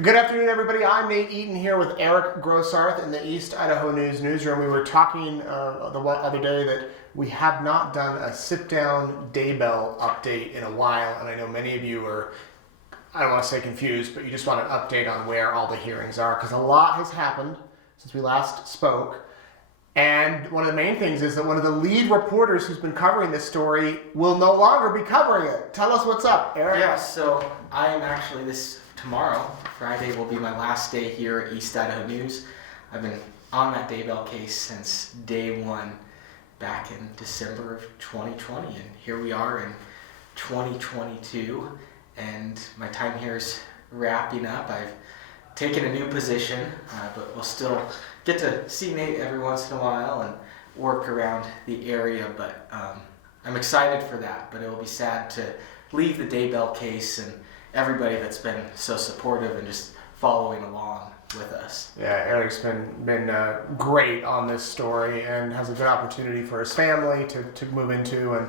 Good afternoon, everybody. I'm Nate Eaton here with Eric Grossarth in the East Idaho News newsroom. We were talking the other day that we have not done a sit-down Daybell update in a while, and I know many of you are, I don't want to say confused, but you just want an update on where all the hearings are, because a lot has happened since we last spoke. And one of the main things is that one of the lead reporters who's been covering this story will no longer be covering it. Tell us what's up, Eric. Yeah, so I am actually tomorrow, Friday, will be my last day here at East Idaho News. I've been on that Daybell case since day one back in December of 2020, and here we are in 2022, and my time here is wrapping up. I've taken a new position, but we'll still get to see Nate every once in a while and work around the area, but I'm excited for that, but it will be sad to leave the Daybell case and everybody that's been so supportive and just following along with us. Yeah, Eric's been great on this story and has a good opportunity for his family to move into, and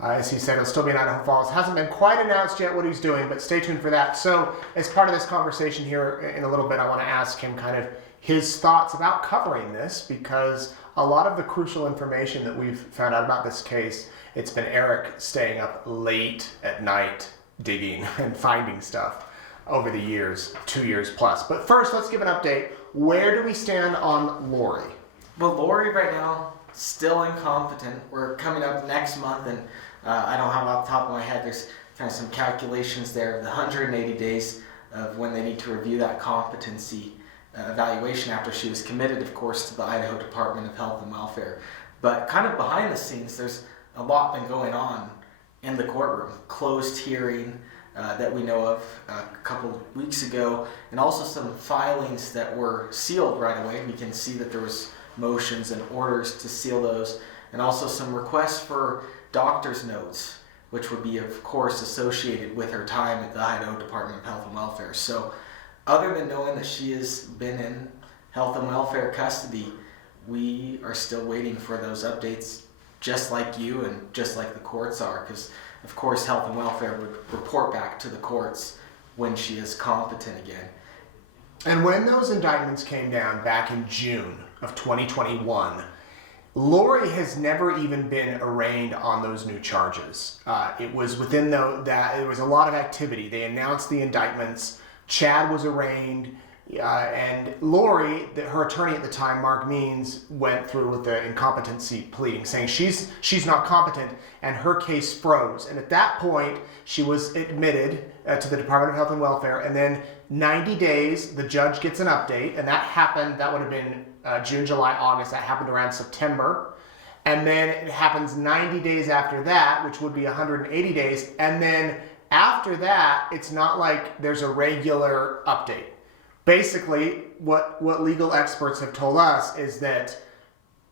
as he said, he'll still be in Idaho Falls. Hasn't been quite announced yet what he's doing, but stay tuned for that. So as part of this conversation here in a little bit, I want to ask him kind of his thoughts about covering this, because a lot of the crucial information that we've found out about this case, it's been Eric staying up late at night digging and finding stuff over the years, 2 years plus. But first, let's give an update. Where do we stand on Lori? Well, Lori right now, still incompetent. We're coming up next month, and I don't have off the top of my head, there's kind of some calculations there of the 180 days of when they need to review that competency evaluation after she was committed, of course, to the Idaho Department of Health and Welfare. But kind of behind the scenes, there's a lot been going on in the courtroom. Closed hearing that we know of a couple of weeks ago, and also some filings that were sealed right away. We can see that there was motions and orders to seal those, and also some requests for doctor's notes, which would be, of course, associated with her time at the Idaho Department of Health and Welfare. So other than knowing that she has been in health and welfare custody, we are still waiting for those updates, just like you and just like the courts are, because of course health and welfare would report back to the courts when she is competent again. And when those indictments came down back in June of 2021, Lori has never even been arraigned on those new charges. It was within that there was a lot of activity. They announced the indictments. Chad was arraigned, and Lori, her attorney at the time, Mark Means, went through with the incompetency pleading, saying she's not competent, and her case froze. And at that point, she was admitted to the Department of Health and Welfare, and then 90 days, the judge gets an update, and that would have been June, July, August. That happened around September. And then it happens 90 days after that, which would be 180 days. And then after that, it's not like there's a regular update. Basically, what legal experts have told us is that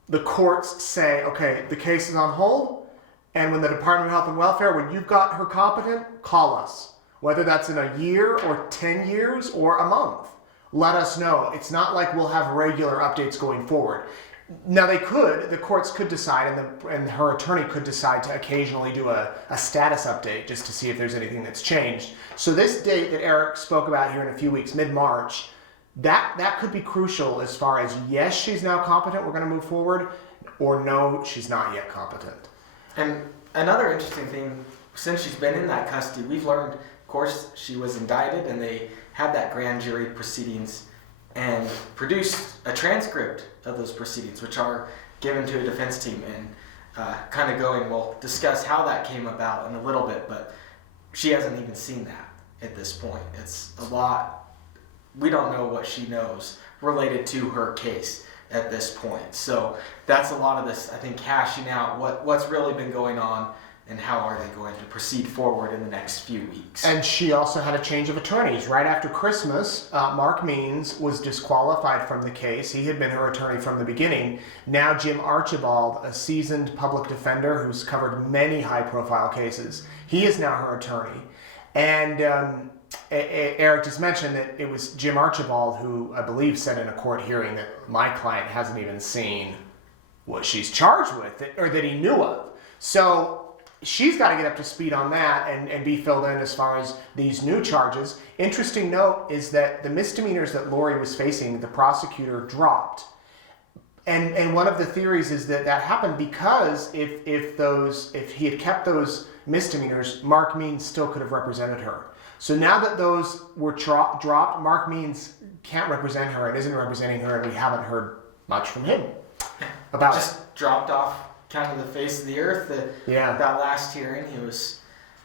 the courts say, okay, the case is on hold, and when the Department of Health and Welfare, when you've got her competent, call us. Whether that's in a year or 10 years or a month, let us know. It's not like we'll have regular updates going forward. Now the courts could decide, and her attorney could decide to occasionally do a status update just to see if there's anything that's changed. So this date that Eric spoke about here in a few weeks, mid-March, that could be crucial as far as, yes, she's now competent, we're going to move forward, or no, she's not yet competent. And another interesting thing, since she's been in that custody, we've learned, of course, she was indicted, and they had that grand jury proceedings and produced a transcript of those proceedings, which are given to a defense team, and kind of going, we'll discuss how that came about in a little bit, but she hasn't even seen that at this point. It's a lot, we don't know what she knows related to her case at this point. So that's a lot of this, I think, hashing out what's really been going on and how are they going to proceed forward in the next few weeks. And she also had a change of attorneys. Right after Christmas, Mark Means was disqualified from the case. He had been her attorney from the beginning. Now Jim Archibald, a seasoned public defender who's covered many high-profile cases, he is now her attorney. And Eric just mentioned that it was Jim Archibald who, I believe, said in a court hearing that my client hasn't even seen what she's charged with, or that he knew of. So she's got to get up to speed on that and be filled in as far as these new charges. Interesting note is that the misdemeanors that Lori was facing, the prosecutor dropped. And one of the theories is that happened because if he had kept those misdemeanors, Mark Means still could have represented her. So now that those were dropped, Mark Means can't represent her and isn't representing her, and we haven't heard much from him about just it. Dropped off kind of the face of the earth. That last hearing,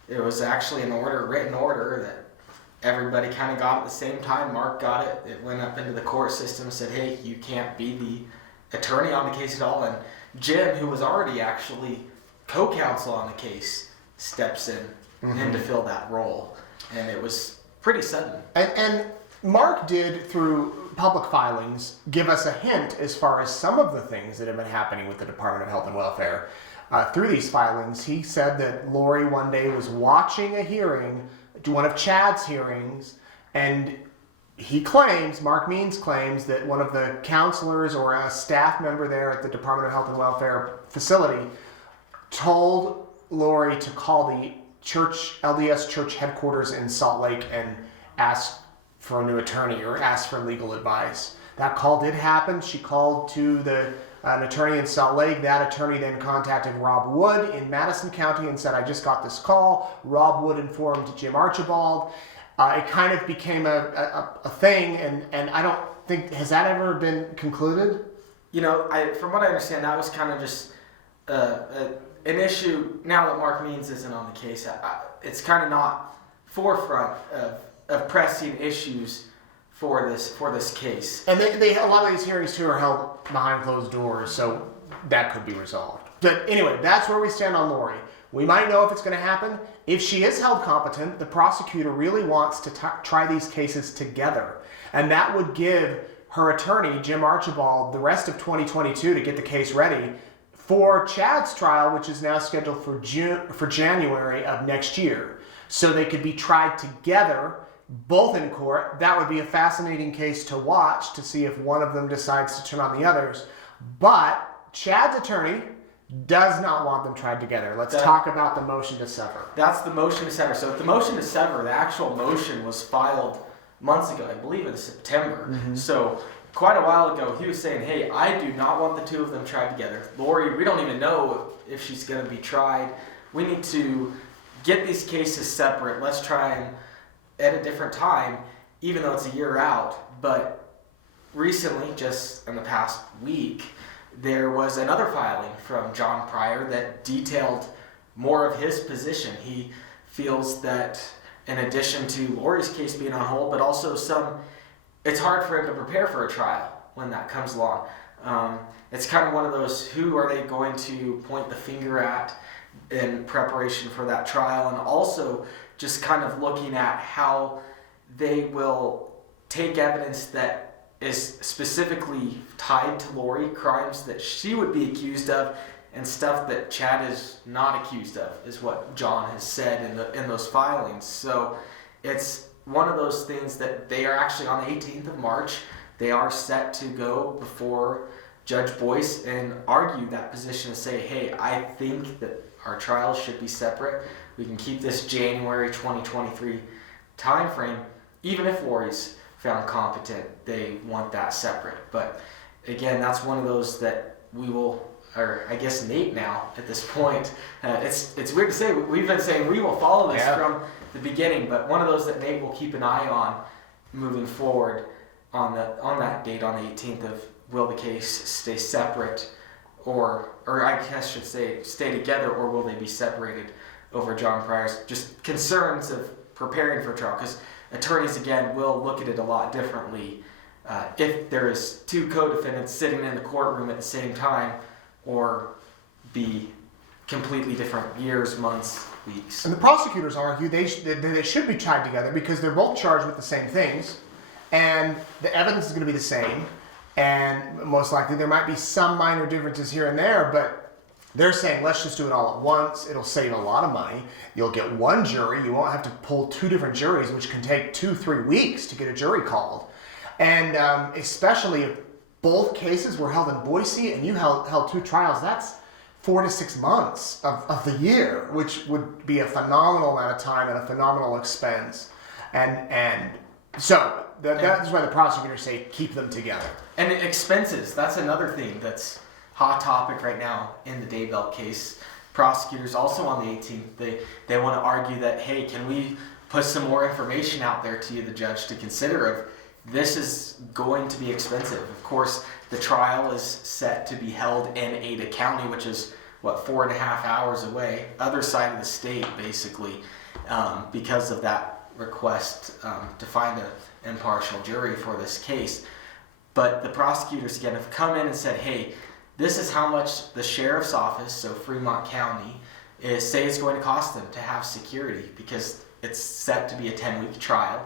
it was actually an written order that everybody kind of got at the same time. Mark got it. It went up into the court system and said, hey, you can't be the attorney on the case at all. And Jim, who was already actually co-counsel on the case, steps in to fill that role. And it was pretty sudden. And Mark did, through public filings, give us a hint as far as some of the things that have been happening with the Department of Health and Welfare. Through these filings, he said that Lori one day was watching a hearing, one of Chad's hearings, and Mark Means claims that one of the counselors or a staff member there at the Department of Health and Welfare facility told Lori to call the LDS church headquarters in Salt Lake and ask for a new attorney or ask for legal advice. That call did happen. She called to an attorney in Salt Lake. That attorney then contacted Rob Wood in Madison County and said, I just got this call. Rob Wood informed Jim Archibald. It kind of became a thing, and I don't think, has that ever been concluded? From what I understand, that was kind of just an issue. Now that Mark Means isn't on the case, it's kind of not forefront of pressing issues for this case. And a lot of these hearings too are held behind closed doors, so that could be resolved. But anyway, that's where we stand on Lori. We might know if it's going to happen. If she is held competent, the prosecutor really wants to try these cases together, and that would give her attorney, Jim Archibald, the rest of 2022 to get the case ready for Chad's trial, which is now scheduled for January of next year. So they could be tried together, both in court. That would be a fascinating case to watch to see if one of them decides to turn on the others. But Chad's attorney does not want them tried together. Let's talk about the motion to sever. That's the motion to sever. So the motion to sever, the actual motion was filed months ago, I believe in September. Mm-hmm. So quite a while ago, he was saying, hey, I do not want the two of them tried together. Lori, we don't even know if she's going to be tried. We need to get these cases separate. Let's try and at a different time, even though it's a year out. But recently, just in the past week, there was another filing from John Pryor that detailed more of his position. He feels that in addition to Lori's case being on hold, but also it's hard for him to prepare for a trial when that comes along. It's kind of one of those, who are they going to point the finger at in preparation for that trial, and also just kind of looking at how they will take evidence that is specifically tied to Lori, crimes that she would be accused of, and stuff that Chad is not accused of, is what John has said in those filings. So it's one of those things that they are actually on the 18th of March. They are set to go before Judge Boyce and argue that position and say, hey, I think that our trials should be separate. We can keep this January 2023 time frame. Even if Lori's found competent, they want that separate. But again, that's one of those that we will, or I guess Nate now at this point, it's weird to say, we've been saying we will follow this from the beginning, but one of those that Nate will keep an eye on moving forward on that date on the 18th of, will the case stay separate, or I guess should say stay together, or will they be separated over John Pryor's just concerns of preparing for trial? Because attorneys, again, will look at it a lot differently if there is two co-defendants sitting in the courtroom at the same time, or be completely different years, months, weeks. And the prosecutors argue that they should be tried together because they're both charged with the same things, and the evidence is going to be the same, and most likely there might be some minor differences here and there, but they're saying, let's just do it all at once. It'll save a lot of money. You'll get one jury. You won't have to pull two different juries, which can take 2-3 weeks to get a jury called. And especially if both cases were held in Boise and you held two trials, that's 4 to 6 months of the year, which would be a phenomenal amount of time and a phenomenal expense. And so that's why the prosecutors say keep them together. And expenses, that's another thing that's hot topic right now in the Daybell case. Prosecutors also on the 18th, they want to argue that, hey, can we put some more information out there to you, the judge, to consider of this is going to be expensive. Of course, the trial is set to be held in Ada County, which is, 4.5 hours away, other side of the state, basically, because of that request to find an impartial jury for this case. But the prosecutors, again, have come in and said, hey, this is how much the sheriff's office, so Fremont County, say it's going to cost them to have security, because it's set to be a 10-week trial,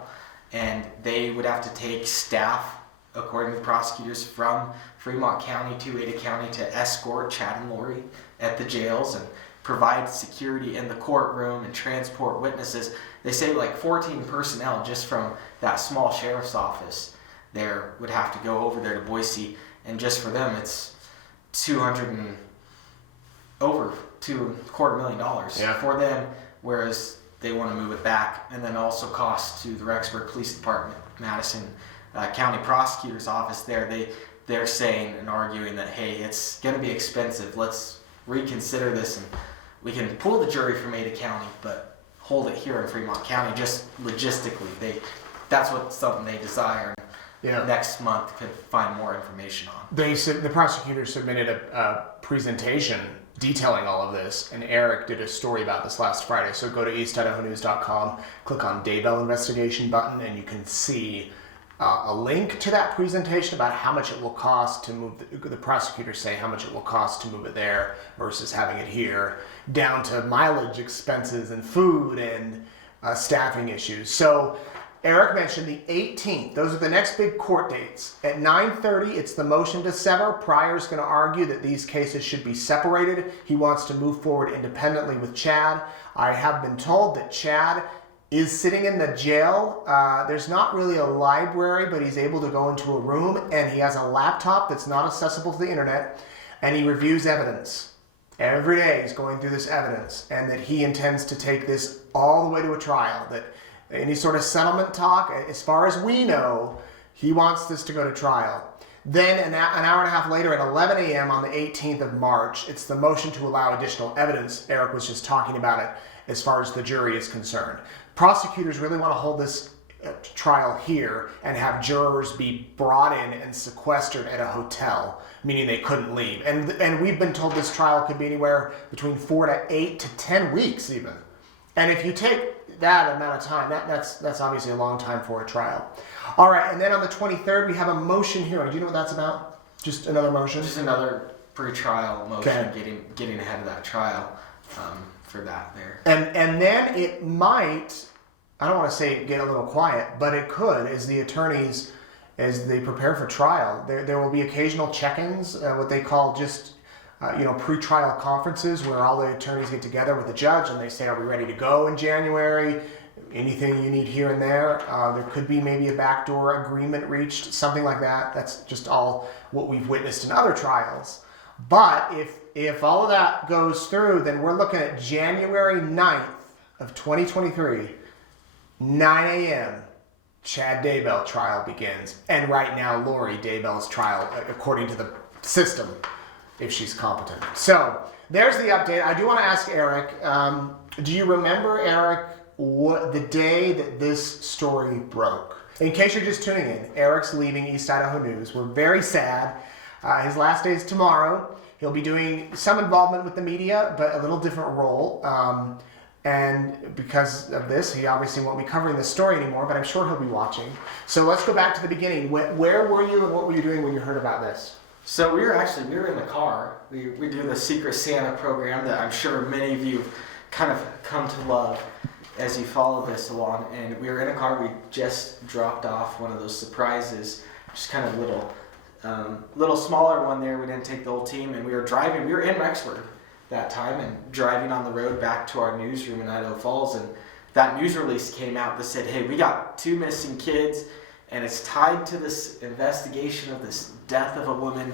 and they would have to take staff, according to the prosecutors, from Fremont County to Ada County to escort Chad and Lori at the jails and provide security in the courtroom and transport witnesses. They say 14 personnel just from that small sheriff's office there would have to go over there to Boise, and just for them it's over $250,000 for them, whereas they want to move it back, and then also cost to the Rexburg Police Department, Madison County Prosecutor's Office there. They're saying and arguing that, hey, it's going to be expensive. Let's reconsider this, and we can pull the jury from Ada County, but hold it here in Fremont County, just logistically. That's something they desire. Yeah. Next month could find more information on. The prosecutor submitted a presentation detailing all of this, and Eric did a story about this last Friday. So go to eastidahonews.com, click on Daybell Investigation button, and you can see a link to that presentation about how much it will cost to move. The prosecutors say how much it will cost to move it there versus having it here, down to mileage expenses and food and staffing issues. So Eric mentioned the 18th. Those are the next big court dates. At 9:30, it's the motion to sever. Pryor's going to argue that these cases should be separated. He wants to move forward independently with Chad. I have been told that Chad is sitting in the jail. There's not really a library, but he's able to go into a room, and he has a laptop that's not accessible to the internet, and he reviews evidence. Every day he's going through this evidence, and that he intends to take this all the way to a trial. That any sort of settlement talk, as far as we know, he wants this to go to trial. Then an hour and a half later at 11 a.m. on the 18th of March, it's the motion to allow additional evidence. Eric was just talking about it as far as the jury is concerned. Prosecutors really want to hold this trial here and have jurors be brought in and sequestered at a hotel, meaning they couldn't leave. And we've been told this trial could be anywhere between 4 to 8 to 10 weeks even. And if you take that amount of time, that's obviously a long time for a trial. All right, and then on the 23rd, we have a motion hearing. Do you know what that's about? Just another motion? Just another pre-trial motion, getting ahead of that trial for that there. And then it might, I don't want to say get a little quiet, but it could, as the attorneys, as they prepare for trial, there will be occasional check-ins, what they call just pre-trial conferences where all the attorneys get together with the judge and they say, are we ready to go in January? Anything you need here and there. There could be maybe a backdoor agreement reached, something like that. That's just all what we've witnessed in other trials. But if all of that goes through, then we're looking at January 9th of 2023, 9 a.m., Chad Daybell trial begins. And right now, Lori Daybell's trial, according to the system, if she's competent. So there's the update. I do want to ask Eric, do you remember, Eric, what the day that this story broke? In case you're just tuning in, Eric's leaving East Idaho News. We're very sad. His last day is tomorrow. He'll be doing some involvement with the media, but a little different role. And because of this, he obviously won't be covering this story anymore, but I'm sure he'll be watching. So let's go back to the beginning. Where were you and what were you doing when you heard about this? So we were in the car. We do the Secret Santa program that I'm sure many of you kind of come to love as you follow this along. And we were in a car. We just dropped off one of those surprises, just kind of little smaller one there. We didn't take the whole team, and we were driving. We were in Rexburg that time and driving on the road back to our newsroom in Idaho Falls, and that news release came out that said, hey, we got 2 missing kids, and it's tied to this investigation of this death of a woman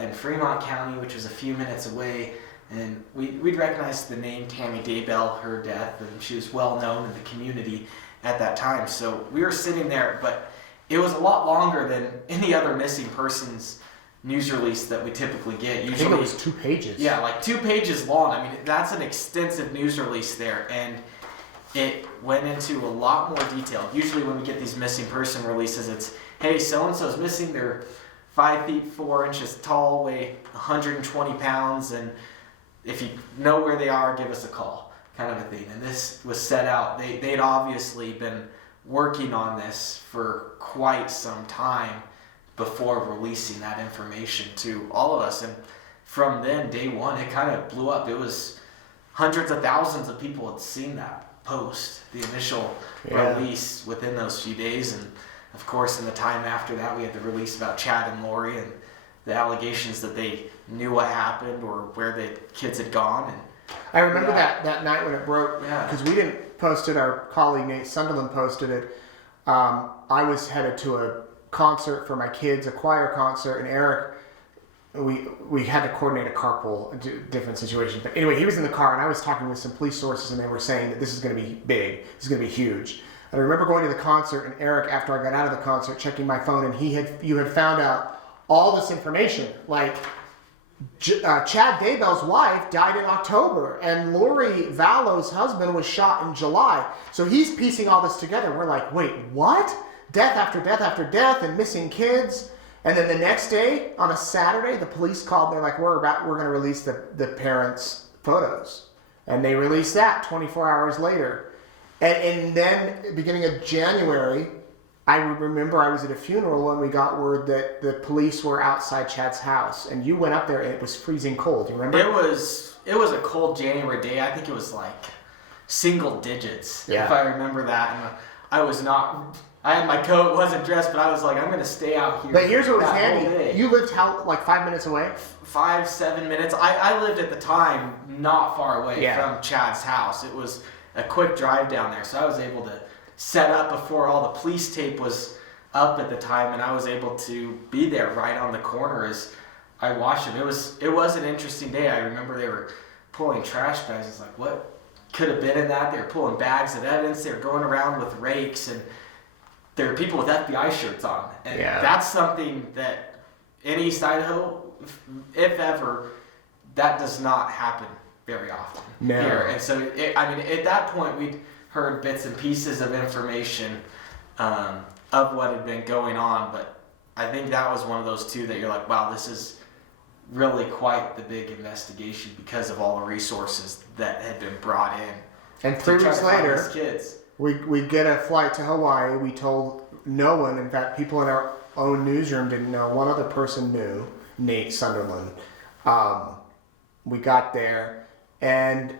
in Fremont County, which was a few minutes away. And we'd recognized the name Tammy Daybell, her death, and she was well known in the community at that time. So we were sitting there, but it was a lot longer than any other missing persons news release that we typically get. Usually, I think it was 2 pages. Yeah, like 2 pages long. I mean, that's an extensive news release there, and it went into a lot more detail. Usually when we get these missing person releases, it's, hey, so-and-so's missing, they're 5 feet 4 inches tall, weigh 120 pounds, and if you know where they are, give us a call, kind of a thing. And this was set out. They'd obviously been working on this for quite some time before releasing that information to all of us. And from then, day one, it kind of blew up. It was hundreds of thousands of people had seen that post, the initial release within those few days. And of course, in the time after that, we had the release about Chad and Lori and the allegations that they knew what happened or where the kids had gone. And I remember that night when it broke, because we didn't post it, our colleague Nate Sunderland posted it. I was headed to a concert for my kids, a choir concert, and Eric, we had to coordinate a carpool, different situation. But anyway, he was in the car, and I was talking with some police sources, and they were saying that this is going to be big, this is going to be huge. And I remember going to the concert, and Eric, after I got out of the concert, checking my phone, and you had found out all this information, like Chad Daybell's wife died in October, and Lori Vallow's husband was shot in July. So he's piecing all this together. We're like, wait, what? Death after death after death, and missing kids. And then the next day, on a Saturday, the police called. And they're like, we're going to release the parents' photos, and they released that 24 hours later. And then, beginning of January, I remember I was at a funeral when we got word that the police were outside Chad's house, and you went up there and it was freezing cold. You remember? It was a cold January day. I think it was like single digits, if I remember that. And I had my coat, wasn't dressed, but I was like, I'm going to stay out here. But here's what was handy. You lived like 5 minutes away? 5-7 minutes. I lived at the time not far away from Chad's house. It was a quick drive down there, so I was able to set up before all the police tape was up at the time, and I was able to be there right on the corner as I watched them. It was an interesting day. I remember they were pulling trash bags. It's like, what could have been in that? They were pulling bags of evidence. They were going around with rakes, and there were people with FBI shirts on. And that's something that in East Idaho, if ever, that does not happen very often here. And so, at that point, we'd heard bits and pieces of information of what had been going on, but I think that was one of those two that you're like, wow, this is really quite the big investigation because of all the resources that had been brought in. And 3 weeks later, we get a flight to Hawaii. We told no one. In fact, people in our own newsroom didn't know. One other person knew, Nate Sunderland. We got there, and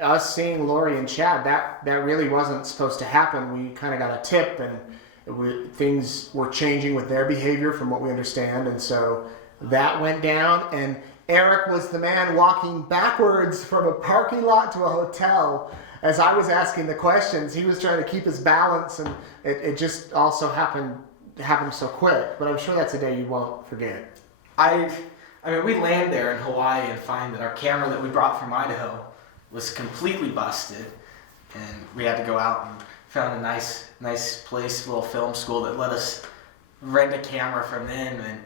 us seeing Lori and Chad, that really wasn't supposed to happen. We kind of got a tip, and things were changing with their behavior from what we understand, and so that went down. And Eric was the man walking backwards from a parking lot to a hotel. As I was asking the questions, he was trying to keep his balance, and it just also happened so quick. But I'm sure that's a day you won't forget. We land there in Hawaii and find that our camera that we brought from Idaho was completely busted, and we had to go out and found a nice place, a little film school that let us rent a camera from them, and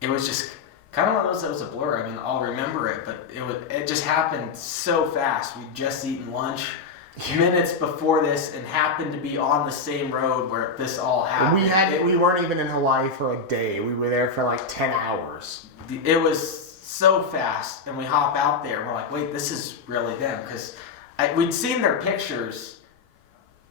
it was just kind of one of those that was a blur. I'll remember it, but it just happened so fast. We'd just eaten lunch minutes before this and happened to be on the same road where this all happened. We weren't even in Hawaii for a day. We were there for like 10 hours. It was so fast, and we hop out there and we're like, wait, this is really them, because we'd seen their pictures,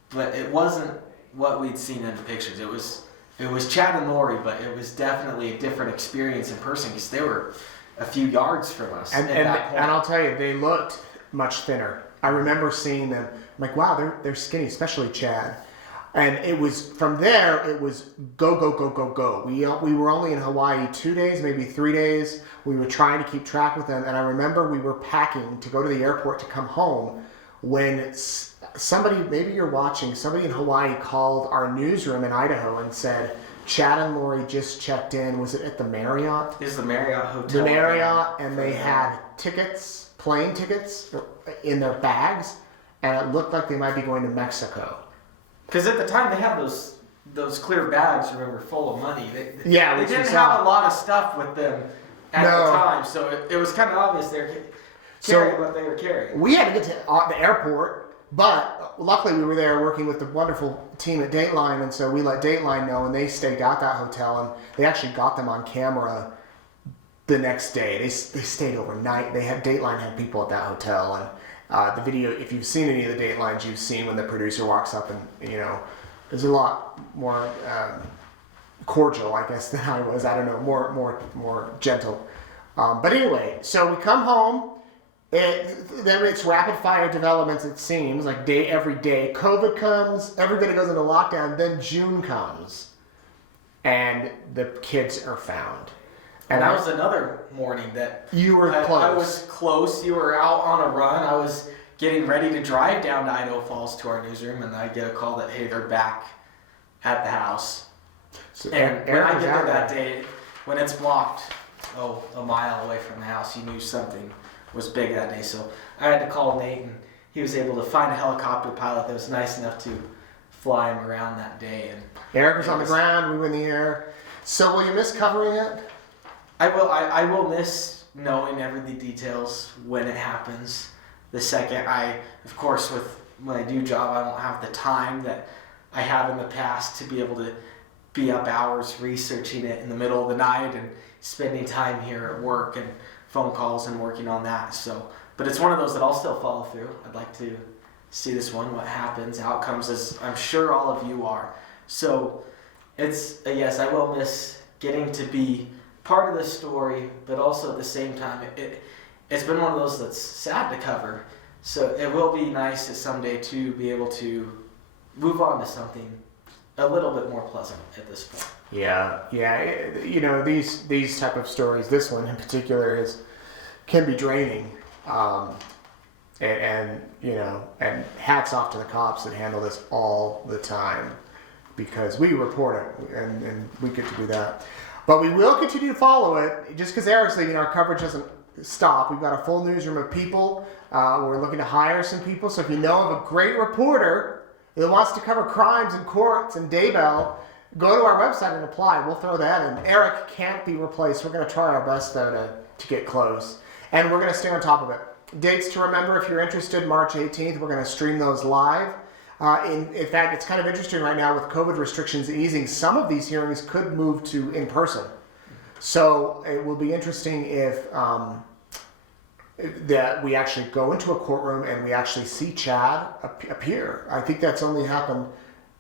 but it wasn't what we'd seen in the pictures. It was Chad and Lori, but it was definitely a different experience in person because they were a few yards from us at that point. And I'll tell you, they looked much thinner. I remember seeing them. I'm like, wow, they're skinny, especially Chad. And it was from there. It was go go go go go. We were only in Hawaii 2 days, maybe 3 days. We were trying to keep track with them, and I remember we were packing to go to the airport to come home when somebody, maybe you're watching, somebody in Hawaii called our newsroom in Idaho and said, Chad and Lori just checked in. Was it at the Marriott? It's the Marriott Hotel. The Marriott, and they had tickets, plane tickets in their bags, and it looked like they might be going to Mexico. Because at the time they had those clear bags, remember, full of money. They didn't saw. have a lot of stuff with them at the time, so it was kind of obvious they were carrying what they were carrying. We had to get to the airport, but luckily we were there working with the wonderful team at Dateline, and so we let Dateline know, and they staked out that hotel, and they actually got them on camera the next day. They stayed overnight. Dateline had people at that hotel, and the video, if you've seen any of the Datelines, you've seen when the producer walks up and, you know, there's a lot more cordial, I guess, than I was. I don't know, more gentle. But anyway, so we come home. Then it's rapid fire developments, it seems, like every day. COVID comes, everybody goes into lockdown, then June comes, and the kids are found. And that was another morning that you were close. I was close. You were out on a run. I was getting ready to drive down to Idaho Falls to our newsroom, and I get a call that, hey, they're back at the house. So and when I get there that day, when it's blocked, a mile away from the house, you knew something was big that day. So I had to call Nate, and he was able to find a helicopter pilot that was nice enough to fly him around that day. And Eric was on the ground, we were in the air. So will you miss covering it? I will miss knowing every details when it happens. The second of course, with my new job, I don't have the time that I have in the past to be able to be up hours researching it in the middle of the night and spending time here at work and phone calls and working on that. So, but it's one of those that I'll still follow through. I'd like to see this one, what happens, outcomes, as I'm sure all of you are. So it's a yes, I will miss getting to be part of the story, but also at the same time, it's been one of those that's sad to cover. So it will be nice to someday to be able to move on to something a little bit more pleasant at this point. Yeah. You know, these type of stories, this one in particular, can be draining, and you know, and hats off to the cops that handle this all the time, because we report it and we get to do that. But we will continue to follow it. Just because Eric's leaving, our coverage doesn't stop. We've got a full newsroom of people. We're looking to hire some people. So if you know of a great reporter that wants to cover crimes in courts and Daybell, go to our website and apply. We'll throw that in. Eric can't be replaced. We're going to try our best, though, to get close. And we're going to stay on top of it. Dates to remember if you're interested, March 18th. We're going to stream those live. In fact, it's kind of interesting right now with COVID restrictions easing. Some of these hearings could move to in person. So it will be interesting if that we actually go into a courtroom and we actually see Chad appear. I think that's only happened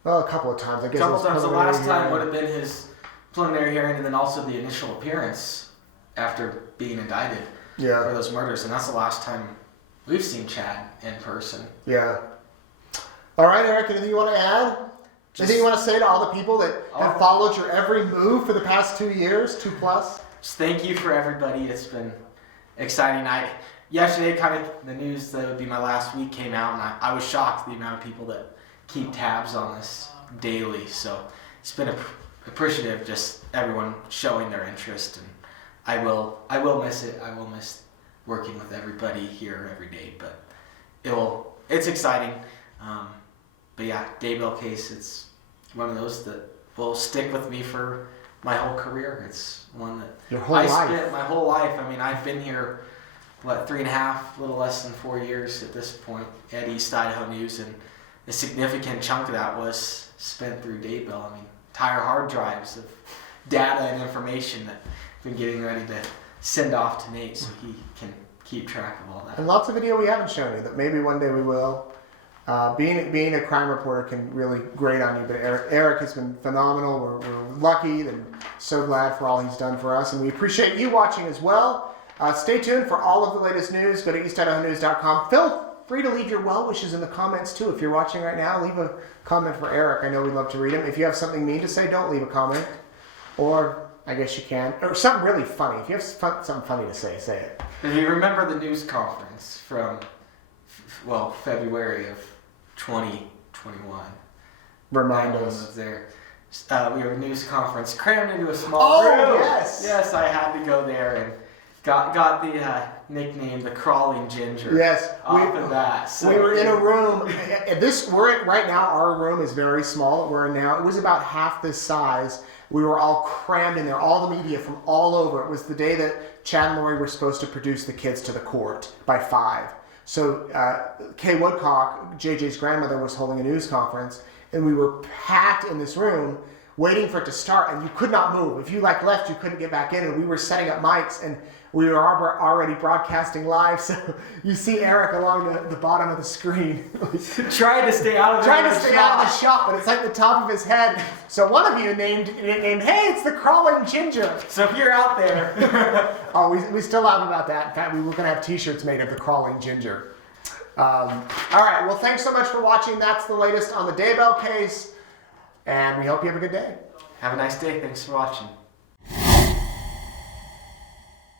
a couple of times. I guess a couple of times. The last time would have been his preliminary hearing, and then also the initial appearance after being indicted for those murders. And that's the last time we've seen Chad in person. Yeah. All right, Eric, anything you want to add? Anything you want to say to all the people that have followed your every move for the past 2 years, 2 plus? Just thank you for everybody. It's been exciting. Yesterday, kind of the news that would be my last week came out, and I was shocked the amount of people that keep tabs on this daily. So it's been appreciative, just everyone showing their interest, and I will miss it. I will miss working with everybody here every day, but it's exciting. But yeah, Daybell case, it's one of those that will stick with me for my whole career. It's one that spent my whole life. I mean, I've been here, 3.5, a little less than 4 years at this point at East Idaho News, and a significant chunk of that was spent through Daybell. I mean, entire hard drives of data and information that I've been getting ready to send off to Nate so he can keep track of all that. And lots of video we haven't shown you that maybe one day we will. Being a crime reporter can really grate on you, but Eric has been phenomenal. We're lucky and so glad for all he's done for us, and we appreciate you watching as well. Stay tuned for all of the latest news. Go to eastidahonews.com. Feel free to leave your well wishes in the comments too. If you're watching right now, leave a comment for Eric. I know we'd love to read them. If you have something mean to say, don't leave a comment. Or I guess you can. Or something really funny. If you have something funny to say, say it. If you remember the news conference from, February of 2021. Remind us. Was there. We were a news conference crammed into a small room. Yes. Yes, I had to go there and got the nickname the Crawling Ginger. Yes, Off of that. So we were in a room. Right now. Our room is very small. It was about half this size. We were all crammed in there, all the media from all over. It was the day that Chad and Lori were supposed to produce the kids to the court by 5. So Kay Woodcock, JJ's grandmother, was holding a news conference, and we were packed in this room waiting for it to start, and you could not move. If you left, you couldn't get back in, and we were setting up mics, and we were already broadcasting live, so you see Eric along the bottom of the screen. Trying to stay out of the shot, but it's like the top of his head. So one of you named, hey, it's the Crawling Ginger. So if you're out there. We still laugh about that. In fact, we were going to have t-shirts made of the Crawling Ginger. All right, well, thanks so much for watching. That's the latest on the Daybell case, and we hope you have a good day. Have a nice day. Thanks for watching.